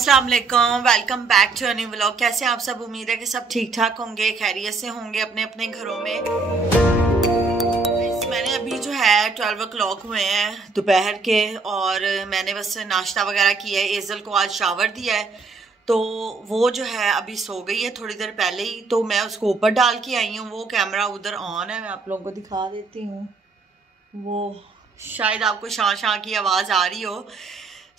अस्सलाम वालेकुम, welcome back to a new vlog. कैसे हैं आप सब? उम्मीद है कि सब ठीक ठाक होंगे, खैरियत से होंगे अपने अपने घरों में। मैंने अभी जो है 12 o'clock हुए हैं दोपहर के, और मैंने बस नाश्ता वगैरह किया है। एजल को आज शावर दिया है तो वो जो है अभी सो गई है थोड़ी देर पहले ही, तो मैं उसको ऊपर डाल के आई हूँ। वो कैमरा उधर ऑन है, मैं आप लोगों को दिखा देती हूँ। वो शायद आपको शां शां की आवाज़ आ रही हो।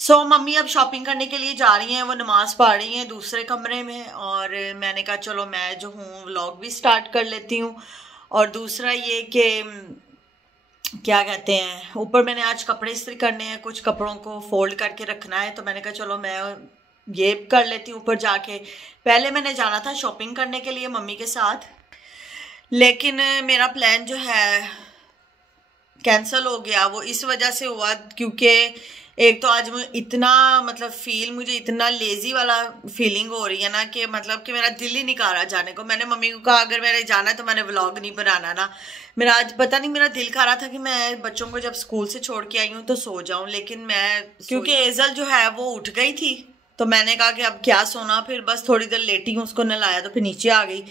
मम्मी अब शॉपिंग करने के लिए जा रही हैं, वो नमाज़ पढ़ रही हैं दूसरे कमरे में, और मैंने कहा चलो मैं जो हूँ व्लॉग भी स्टार्ट कर लेती हूँ। और दूसरा ये कि क्या कहते हैं, ऊपर मैंने आज कपड़े इस्त्री करने हैं, कुछ कपड़ों को फोल्ड करके रखना है, तो मैंने कहा चलो मैं ये कर लेती हूँ ऊपर जाके। पहले मैंने जाना था शॉपिंग करने के लिए मम्मी के साथ, लेकिन मेरा प्लान जो है कैंसिल हो गया। वो इस वजह से हुआ क्योंकि एक तो आज मुझे इतना लेजी वाला फीलिंग हो रही है ना कि मतलब कि मेरा दिल ही नहीं कर रहा जाने को। मैंने मम्मी को कहा अगर मैंने जाना है तो मैंने व्लॉग नहीं बनाना ना। मेरा आज पता नहीं, मेरा दिल कर रहा था कि मैं बच्चों को जब स्कूल से छोड़ के आई हूँ तो सो जाऊँ, लेकिन मैं क्योंकि एजल जो है वो उठ गई थी तो मैंने कहा कि अब क्या सोना, फिर बस थोड़ी देर लेटी हूँ, उसको नहलाया तो फिर नीचे आ गई।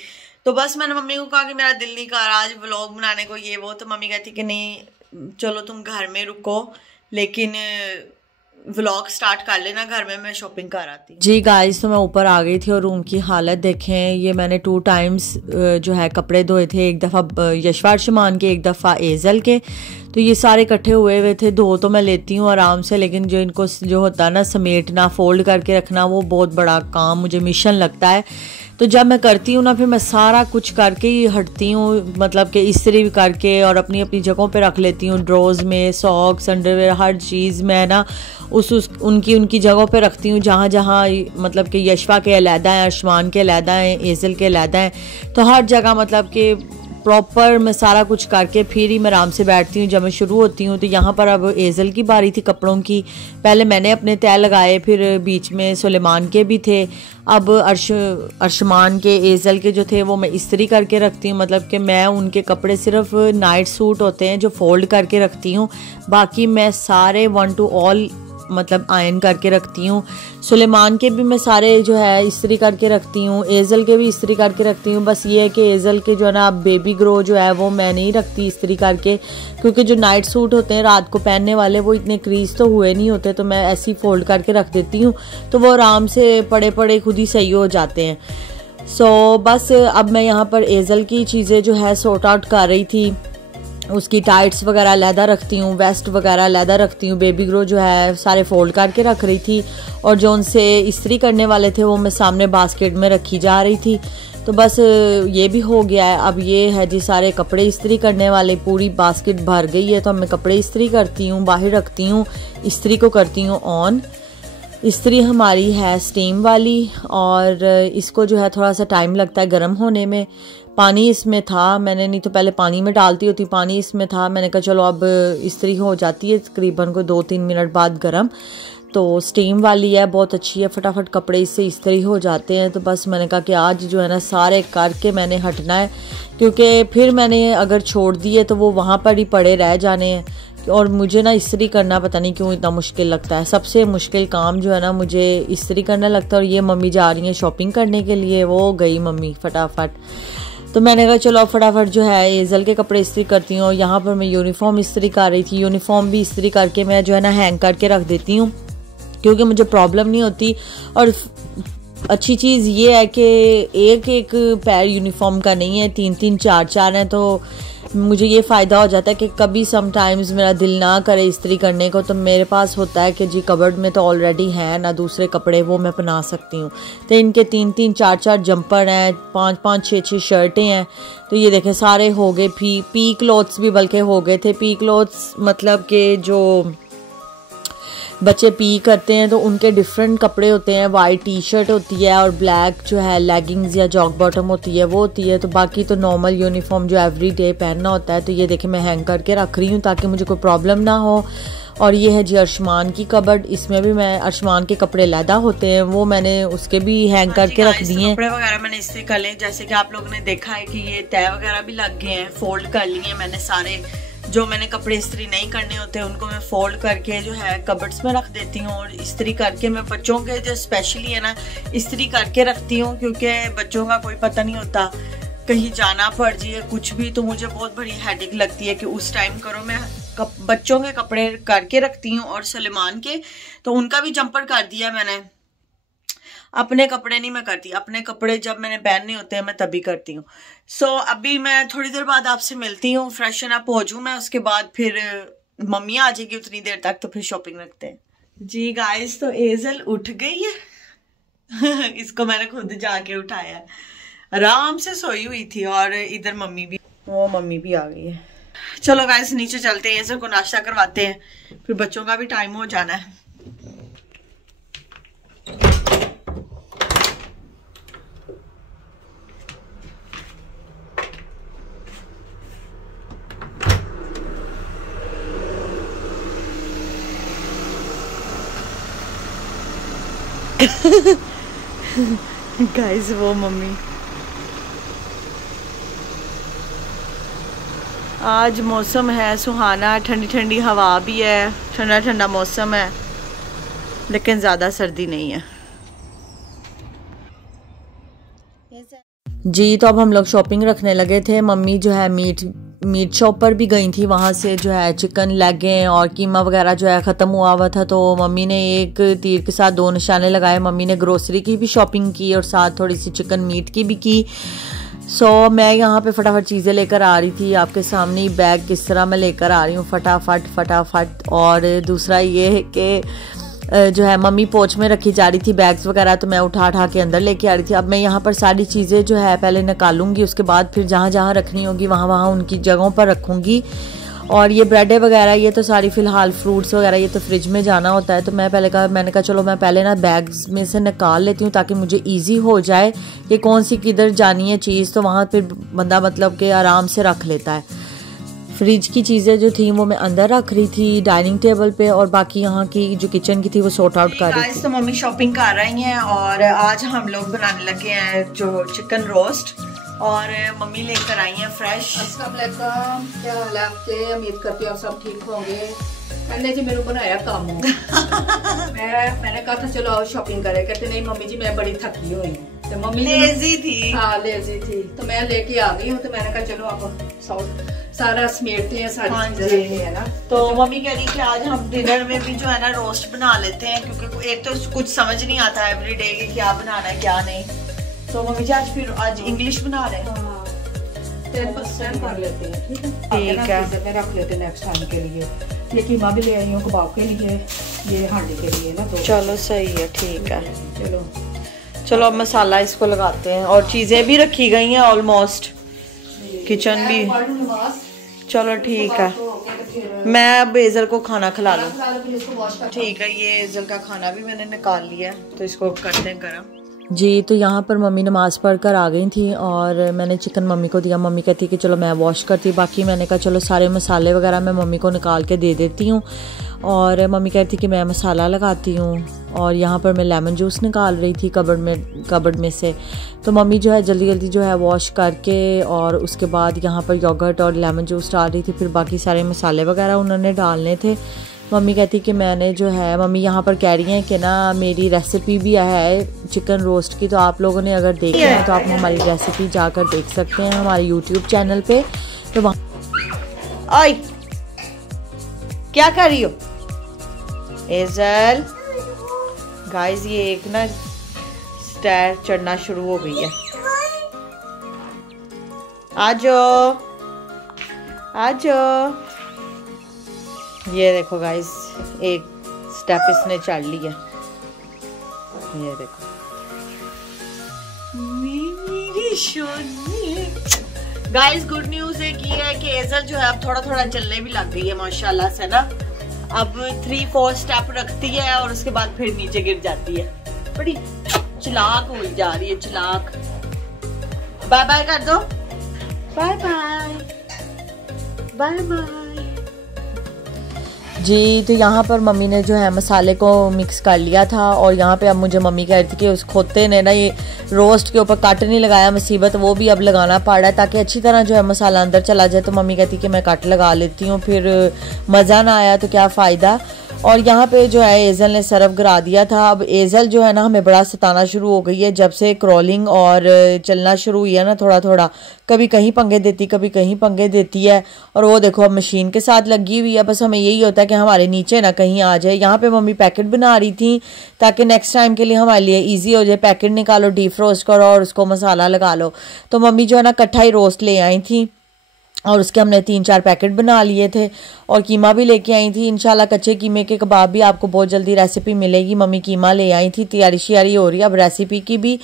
तो बस मैंने मम्मी को कहा कि मेरा दिल नहीं कर रहा आज व्लॉग बनाने को, ये वो। तो मम्मी कहती कि नहीं चलो तुम घर में रुको, लेकिन व्लॉग स्टार्ट कर लेना घर में, मैं शॉपिंग कर आती। जी गाइस, तो मैं ऊपर आ गई थी और रूम की हालत देखें। ये मैंने 2 टाइम्स जो है कपड़े धोए थे, एक दफ़ा यशवा अर्शमान के, एक दफ़ा एजल के। तो ये सारे इकट्ठे हुए थे। धो तो मैं लेती हूँ आराम से, लेकिन जो इनको जो होता है ना समेटना, फोल्ड करके रखना, वो बहुत बड़ा काम मुझे मिशन लगता है। तो जब मैं करती हूँ ना, फिर मैं सारा कुछ करके ही हटती हूँ, मतलब कि इस्त्री भी करके और अपनी अपनी जगहों पे रख लेती हूँ। ड्रॉज में सॉक्स, अंडरवेयर, हर चीज़ मैं ना उनकी जगहों पे रखती हूँ, जहाँ जहाँ मतलब कि यशवा के अलहदा हैं, अर्शमान के अलहदा हैं, एजल के अलहदा हैं। तो हर जगह मतलब कि प्रॉपर मैं सारा कुछ करके फिर ही मैं आराम से बैठती हूँ जब मैं शुरू होती हूँ। तो यहाँ पर अब एजल की बारी थी कपड़ों की। पहले मैंने अपने तय लगाए, फिर बीच में सुलेमान के भी थे। अब अर्शमान के, एजल के जो थे वो मैं इस्त्री करके रखती हूँ, मतलब कि मैं उनके कपड़े सिर्फ नाइट सूट होते हैं जो फोल्ड करके रखती हूँ, बाकी मैं सारे 1 to all मतलब आयन करके रखती हूँ। सुलेमान के भी मैं सारे जो है इस्त्री करके रखती हूँ, एजल के भी इस्त्री करके रखती हूँ। बस ये है कि एजल के जो है ना बेबी ग्रो जो है वो मैं नहीं रखती इस्त्री करके, क्योंकि जो नाइट सूट होते हैं रात को पहनने वाले वो इतने क्रीज तो हुए नहीं होते, तो मैं ऐसे ही फोल्ड करके रख देती हूँ, तो वो आराम से पड़े पड़े खुद ही सही हो जाते हैं। बस अब मैं यहाँ पर एजल की चीज़ें जो है सॉर्ट आउट कर रही थी। उसकी टाइट्स वगैरह अलहदा रखती हूँ, वेस्ट वगैरह अलहदा रखती हूँ, बेबी ग्रो जो है सारे फोल्ड करके रख रही थी, और जो उनसे इस्त्री करने वाले थे वो मैं सामने बास्केट में रखी जा रही थी। तो बस ये भी हो गया है। अब ये है जी सारे कपड़े इस्त्री करने वाले, पूरी बास्केट भर गई है। तो मैं कपड़े इस्त्री करती हूँ, बाहर रखती हूँ, इस्त्री को करती हूँ ऑन। इस्त्री हमारी है स्टीम वाली, और इसको जो है थोड़ा सा टाइम लगता है गर्म होने में। पानी इसमें था, मैंने नहीं तो पहले पानी में डालती होती, पानी इसमें था, मैंने कहा चलो अब इस्त्री हो जाती है तकरीबन को 2-3 मिनट बाद गर्म। तो स्टीम वाली है, बहुत अच्छी है, फटाफट कपड़े इससे इस्त्री हो जाते हैं। तो बस मैंने कहा कि आज जो है ना सारे करके मैंने हटना है, क्योंकि फिर मैंने अगर छोड़ दिए तो वो वहाँ पर ही पड़े रह जाने हैं, और मुझे ना इस्त्री करना पता नहीं क्यों इतना मुश्किल लगता है। सबसे मुश्किल काम जो है ना मुझे इस्त्री करना लगता है। और ये मम्मी जा रही हैं शॉपिंग करने के लिए, वो गई मम्मी फटाफट। तो मैंने कहा चलो फटाफट जो है एजल के कपड़े इस्त्री करती हूँ। यहाँ पर मैं यूनिफॉर्म इस्त्री कर रही थी, यूनिफॉर्म भी इस्त्री करके मैं जो है ना हैंग करके रख देती हूँ, क्योंकि मुझे प्रॉब्लम नहीं होती। और अच्छी चीज़ ये है कि एक एक पैर यूनिफॉर्म का नहीं है, 3-3 4-4 हैं, तो मुझे ये फ़ायदा हो जाता है कि कभी समटाइम्स मेरा दिल ना करे इस्त्री करने को, तो मेरे पास होता है कि जी कबर्ड में तो ऑलरेडी है ना दूसरे कपड़े, वो मैं पहना सकती हूँ। तो इनके 3-3 4-4 जंपर हैं, 5-5 6-6 शर्टें हैं। तो ये देखें सारे हो गए। पी क्लोथ्स भी बल्कि हो गए थे। पी क्लोथ्स मतलब कि जो बच्चे पी करते हैं तो उनके डिफरेंट कपड़े होते हैं। वाइट टी शर्ट होती है और ब्लैक जो है लेगिंग्स या जॉग बॉटम होती है वो होती है। तो बाकी तो नॉर्मल यूनिफॉर्म जो एवरी डे पहनना होता है। तो ये देखें मैं हैंग करके रख रही हूँ ताकि मुझे कोई प्रॉब्लम ना हो। और ये है जी अर्शमान की कबर्ड, इसमें भी मैं अर्शमान के कपड़े लैदा होते हैं वो मैंने उसके भी हैंग करके रख दिए हैं। कपड़े वगैरह मैंने इस्त्री कर लिए, जैसे कि आप लोगों ने देखा है कि ये तय वगैरह भी लग गए हैं, फोल्ड कर लिए मैंने सारे जो मैंने कपड़े इस्त्री नहीं करने होते उनको मैं फोल्ड करके जो है कबर्ड्स में रख देती हूँ, और इस्त्री करके मैं बच्चों के जो स्पेशली है ना इस्त्री करके रखती हूँ, क्योंकि बच्चों का कोई पता नहीं होता, कहीं जाना पड़ जाए कुछ भी, तो मुझे बहुत बड़ी हेडेक लगती है कि उस टाइम करो। मैं बच्चों के कपड़े करके रखती हूँ और सलेमान के तो उनका भी जंपर कर दिया मैंने। अपने कपड़े नहीं मैं करती, अपने कपड़े जब मैंने पहनने होते हैं मैं तभी करती हूँ। सो अभी मैं थोड़ी देर बाद आपसे मिलती हूँ, फ्रेशन अप हो जाऊँ मैं, उसके बाद फिर मम्मी आ जाएगी उतनी देर तक, तो फिर शॉपिंग रखते हैं। जी गाइस, तो एजल उठ गई है इसको मैंने खुद जाके उठाया है, आराम से सोई हुई थी, और इधर मम्मी भी, वो मम्मी भी आ गई है। चलो गाइस नीचे चलते हैं, एजल को नाश्ता करवाते हैं, फिर बच्चों का भी टाइम हो जाना है। गाइस वो मम्मी, आज मौसम है सुहाना, ठंडी ठंडी हवा भी है, ठंडा ठंडा मौसम है, लेकिन ज़्यादा सर्दी नहीं है। जी तो अब हम लोग शॉपिंग रखने लगे थे। मम्मी जो है मीट शॉप पर भी गई थी, वहाँ से जो है चिकन लेगें और कीमा वगैरह जो है ख़त्म हुआ था, तो मम्मी ने एक तीर के साथ 2 निशाने लगाए। मम्मी ने ग्रोसरी की भी शॉपिंग की और साथ थोड़ी सी चिकन मीट की भी की। सो मैं यहाँ पे फटाफट चीज़ें लेकर आ रही थी, आपके सामने ही बैग किस तरह मैं लेकर आ रही हूँ फटाफट। और दूसरा ये है कि जो है मम्मी पोच में रखी जा रही थी बैग्स वगैरह, तो मैं उठा के अंदर लेके आ रही थी। अब मैं यहाँ पर सारी चीज़ें जो है पहले निकालूंगी, उसके बाद फिर जहाँ जहाँ रखनी होगी वहाँ उनकी जगहों पर रखूँगी। और ये ब्रेड वगैरह ये तो सारी फ़िलहाल, फ्रूट्स वगैरह ये तो फ्रिज में जाना होता है, तो मैंने कहा चलो मैं पहले ना बैग्स में से निकाल लेती हूँ ताकि मुझे ईजी हो जाए कि कौन सी किधर जानी है चीज़, तो वहाँ फिर बंदा मतलब कि आराम से रख लेता है। फ्रिज की चीज़ें जो थी वो मैं अंदर रख रही थी डाइनिंग टेबल पे, और बाकी यहाँ की जो किचन की थी वो सॉर्ट आउट कर रही थी। तो मम्मी शॉपिंग कर रही हैं और आज हम लोग बनाने लगे हैं जो चिकन रोस्ट, और मम्मी लेकर आई हैं फ्रेश। अस्सलाम वालेकुम, क्या हाल है आपके? उम्मीद करती हूँ आप सब ठीक होंगे। कहने जी मेरे बनाया काम मैंने कहा था चलो आओ शॉपिंग करें, कहते नहीं मम्मी जी मैं बड़ी थकी हुई हूँ, तो मम्मी लेजी थी। हाँ लेजी थी, तो मैं लेके आ गई हूँ, तो मैंने कहा चलो आप सारा समेटते हैं, सारी चीजें है ना। तो मम्मी कह रही कि आज हम डिनर में भी जो है ना रोस्ट बना लेते हैं, क्योंकि एक तो कुछ समझ नहीं आता एवरीडे कि क्या बनाना है क्या नहीं, तो मम्मी जी आज इंग्लिश बना रहे हैं। 10% कर लेते हैं, ठीक है ठीक है, रख लेते हैं नेक्स्ट टाइम के लिए। ये कीमा भी ले आई हूँ कबाब के लिए, ये हांडी के लिए ना, तो चलो सही है, ठीक है। चलो अब मसाला इसको लगाते हैं, और चीजें भी रखी गई हैं ऑलमोस्ट, किचन भी। चलो ठीक है, मैं अब एजल को खाना खिला लूँ। ठीक है, ये एजल का खाना भी मैंने निकाल लिया, तो इसको करते हैं गरम। जी तो यहाँ पर मम्मी नमाज़ पढ़ कर आ गई थी, और मैंने चिकन मम्मी को दिया। मम्मी कहती कि चलो मैं वॉश करती, बाकी मैंने कहा चलो सारे मसाले वगैरह मैं मम्मी को निकाल के दे देती हूँ, और मम्मी कहती कि मैं मसाला लगाती हूँ। और यहाँ पर मैं लेमन जूस निकाल रही थी कबर्ड में से, तो मम्मी जो है जल्दी जो है वॉश करके, और उसके बाद यहाँ पर योगर्ट और लेमन जूस डाल रही थी, फिर बाकी सारे मसाले वगैरह उन्होंने डालने थे। मम्मी कहती कि मैंने जो है, मम्मी यहाँ पर कह रही हैं कि ना मेरी रेसिपी भी है चिकन रोस्ट की, तो आप लोगों ने अगर देखी है तो आप हमारी रेसिपी जाकर देख सकते हैं हमारे YouTube चैनल पे। तो वहाँ ओए क्या कर रही हो एजल? गाइस ये एक ना स्टेयर चढ़ना शुरू हो गई है। आजो ये देखो गाइस, एक स्टेप इसने चढ़ लिया, ये देखो मेरी शोनी। गाइस गुड न्यूज एक ये है कि एजल जो है अब थोड़ा चलने भी लग गई है माशाल्लाह से ना। अब 3-4 स्टेप रखती है और उसके बाद फिर नीचे गिर जाती है। बड़ी चलाक हो जा रही है, चलाक। बाय बाय कर दो, बाय बाय बाय बाय। जी तो यहाँ पर मम्मी ने जो है मसाले को मिक्स कर लिया था और यहाँ पे अब मुझे मम्मी कह रही थी कि उस खोते ने ना ये रोस्ट के ऊपर कट नहीं लगाया, मुसीबत वो भी अब लगाना पड़ रहा है ताकि अच्छी तरह जो है मसाला अंदर चला जाए। तो मम्मी कहती कि मैं कट लगा लेती हूँ, फिर मज़ा ना आया तो क्या फ़ायदा। और यहाँ पे जो है एजल ने सरफ गिरा दिया था। अब एजल जो है ना हमें बड़ा सताना शुरू हो गई है जब से क्रॉलिंग और चलना शुरू हुई है ना, थोड़ा थोड़ा कभी कहीं पंगे देती कभी कहीं पंगे देती है। और वो देखो अब मशीन के साथ लगी हुई है, बस हमें यही होता है कि हमारे नीचे ना कहीं आ जाए। यहाँ पे मम्मी पैकेट बना रही थी ताकि नेक्स्ट टाइम के लिए हमारे लिए ईजी हो जाए। पैकेट निकालो, डीप रोस्ट करो और उसको मसाला लगा लो। तो मम्मी जो है ना कट्ठा ही रोस्ट ले आई थी और उसके हमने 3-4 पैकेट बना लिए थे और कीमा भी लेके आई थी। इंशाल्लाह कच्चे कीमे के कबाब भी आपको बहुत जल्दी रेसिपी मिलेगी। मम्मी कीमा ले आई थी, तैयारी शियारी हो रही है अब रेसिपी की भी।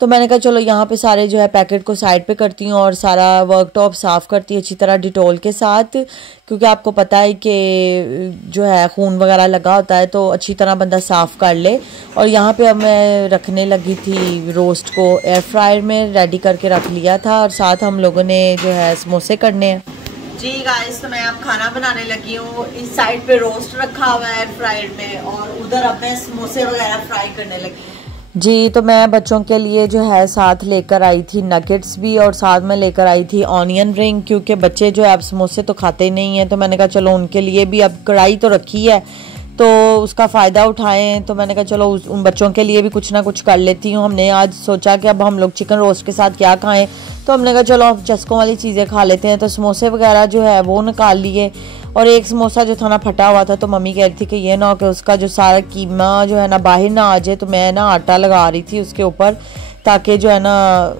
तो मैंने कहा चलो यहाँ पे सारे जो है पैकेट को साइड पे करती हूँ और सारा वर्कटॉप साफ़ करती अच्छी तरह डिटॉल के साथ, क्योंकि आपको पता है कि जो है खून वगैरह लगा होता है तो अच्छी तरह बंदा साफ़ कर ले। और यहाँ पे अब मैं रखने लगी थी रोस्ट को, एयर फ्रायर में रेडी करके रख लिया था और साथ हम लोगों ने जो है समोसे करने हैं। जी गाइस तो मैं अब खाना बनाने लगी हूँ। इस साइड पे रोस्ट रखा हुआ है एयर फ्रायर में और उधर अब मैं समोसे वगैरह फ्राई करने लगी हूँ। जी तो मैं बच्चों के लिए जो है साथ लेकर आई थी नगेट्स भी और साथ में लेकर आई थी ऑनियन रिंग, क्योंकि बच्चे जो है अब समोसे तो खाते नहीं हैं। तो मैंने कहा चलो उनके लिए भी, अब कढ़ाई तो रखी है तो उसका फ़ायदा उठाएं। तो मैंने कहा चलो उन बच्चों के लिए भी कुछ ना कुछ कर लेती हूँ। हमने आज सोचा कि अब हम लोग चिकन रोस्ट के साथ क्या खाएं, तो हमने कहा चलो अब चस्कों वाली चीज़ें खा लेते हैं। तो समोसे वगैरह जो है वो निकाल लिए और एक समोसा जो था ना फटा हुआ था, तो मम्मी कह रही थी कि ये ना हो कि उसका जो सारा कीमा जो है ना बाहर ना आ जाए। तो मैं ना आटा लगा रही थी उसके ऊपर ताकि जो है ना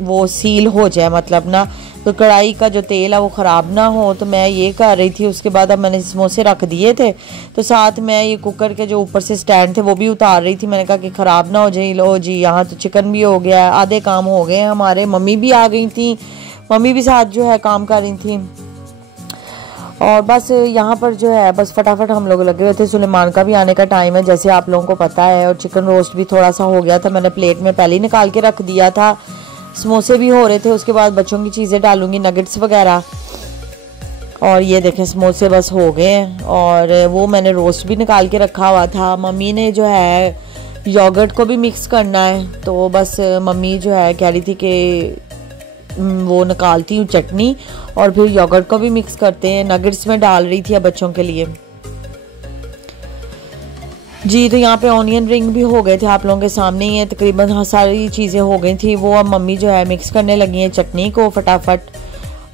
वो सील हो जाए, मतलब ना तो कढ़ाई का जो तेल है वो ख़राब ना हो। तो मैं ये कर रही थी। उसके बाद अब मैंने समोसे रख दिए थे तो साथ मैं ये कुकर के जो ऊपर से स्टैंड थे वो भी उतार रही थी। मैंने कहा कि ख़राब ना हो जाए। लो जी यहाँ तो चिकन भी हो गया, आधे काम हो गए हमारे। मम्मी भी आ गई थी, मम्मी भी साथ जो है काम कर रही थी और बस यहाँ पर जो है बस फटाफट हम लोग लगे हुए थे। सुलेमान का भी आने का टाइम है जैसे आप लोगों को पता है। और चिकन रोस्ट भी थोड़ा सा हो गया था, मैंने प्लेट में पहले ही निकाल के रख दिया था। समोसे भी हो रहे थे, उसके बाद बच्चों की चीज़ें डालूंगी, नगेट्स वगैरह। और ये देखें समोसे बस हो गए हैं और वो मैंने रोस्ट भी निकाल के रखा हुआ था। मम्मी ने जो है योगर्ट को भी मिक्स करना है, तो बस मम्मी जो है कह रही थी कि वो निकालती हूँ चटनी और फिर योगर्ट को भी मिक्स करते हैं। नगेट्स में डाल रही थी अब बच्चों के लिए। जी तो यहाँ पे ऑनियन रिंग भी हो गए थे, आप लोगों के सामने ही है। तकरीबन हाँ सारी चीज़ें हो गई थी, वो अब मम्मी जो है मिक्स करने लगी हैं चटनी को फटाफट।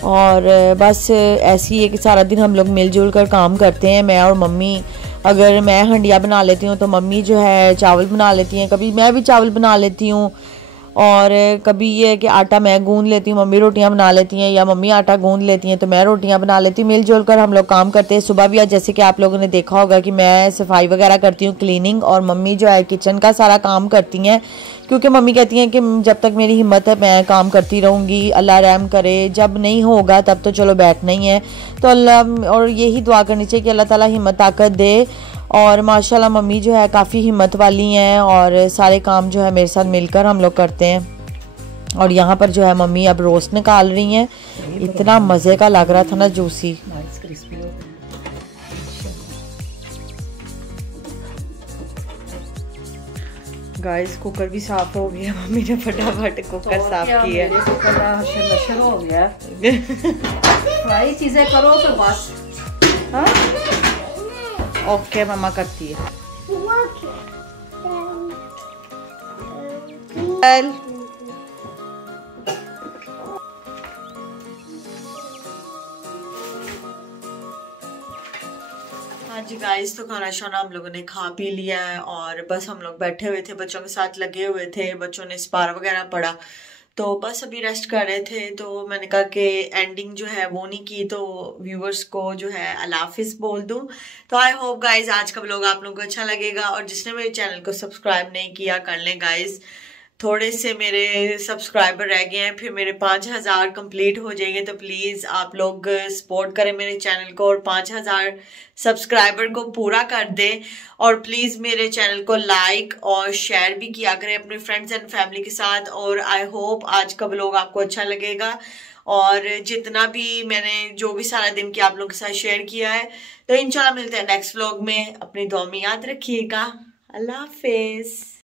और बस ऐसी है कि सारा दिन हम लोग मिलजुल कर काम करते हैं, मैं और मम्मी। अगर मैं हंडिया बना लेती हूँ तो मम्मी जो है चावल बना लेती हैं, कभी मैं भी चावल बना लेती हूँ और कभी ये है कि आटा मैं गूंद लेती हूँ, मम्मी रोटियां बना लेती हैं, या मम्मी आटा गूंद लेती हैं तो मैं रोटियां बना लेती हूँ। मिलजुल कर हम लोग काम करते हैं। सुबह भी आज जैसे कि आप लोगों ने देखा होगा कि मैं सफाई वगैरह करती हूँ, क्लीनिंग, और मम्मी जो है किचन का सारा काम करती हैं, क्योंकि मम्मी कहती हैं कि जब तक मेरी हिम्मत है मैं काम करती रहूँगी, अल्लाह रहम करे। जब नहीं होगा तब तो चलो बैठना ही है। तो अल्लाह और यही दुआ करनी चाहिए कि अल्लाह ताला हिम्मत ताकत दे। और माशाल्लाह मम्मी जो है काफ़ी हिम्मत वाली हैं और सारे काम जो है मेरे साथ मिलकर हम लोग करते हैं। और यहाँ पर जो है मम्मी अब रोस्ट निकाल रही हैं, इतना मज़े का लग रहा था ना, जूसी। गाइस कुकर भी साफ हो गया, मम्मी ने फटाफट कुकर साफ किया। कुकर हो गया। फ्राई चीजें करो तो बस। हाँ ओके मम्मा करती है। हाँ जी गाइस तो खाना शाना हम लोगों ने खा पी लिया है और बस हम लोग बैठे हुए थे, बच्चों के साथ लगे हुए थे। बच्चों ने स्पार वगैरह पढ़ा तो बस अभी रेस्ट कर रहे थे। तो मैंने कहा कि एंडिंग जो है वो नहीं की तो व्यूवर्स को जो है अल्लाह हाफिज़ बोल दूं। तो आई होप गाइज आज का व्लॉग आप लोगों को अच्छा लगेगा और जिसने मेरे चैनल को सब्सक्राइब नहीं किया कर लें गाइज। थोड़े से मेरे सब्सक्राइबर रह गए हैं, फिर मेरे 5000 कंप्लीट हो जाएंगे। तो प्लीज़ आप लोग सपोर्ट करें मेरे चैनल को और 5000 सब्सक्राइबर को पूरा कर दें। और प्लीज़ मेरे चैनल को लाइक और शेयर भी किया करें अपने फ्रेंड्स एंड फैमिली के साथ। और आई होप आज का व्लॉग आपको अच्छा लगेगा और जितना भी मैंने जो भी सारा दिन की आप लोगों के साथ शेयर किया है। तो इंशाल्लाह मिलते हैं नेक्स्ट व्लॉग में। अपनी दुआ में याद रखिएगा। अल्लाह हाफिज।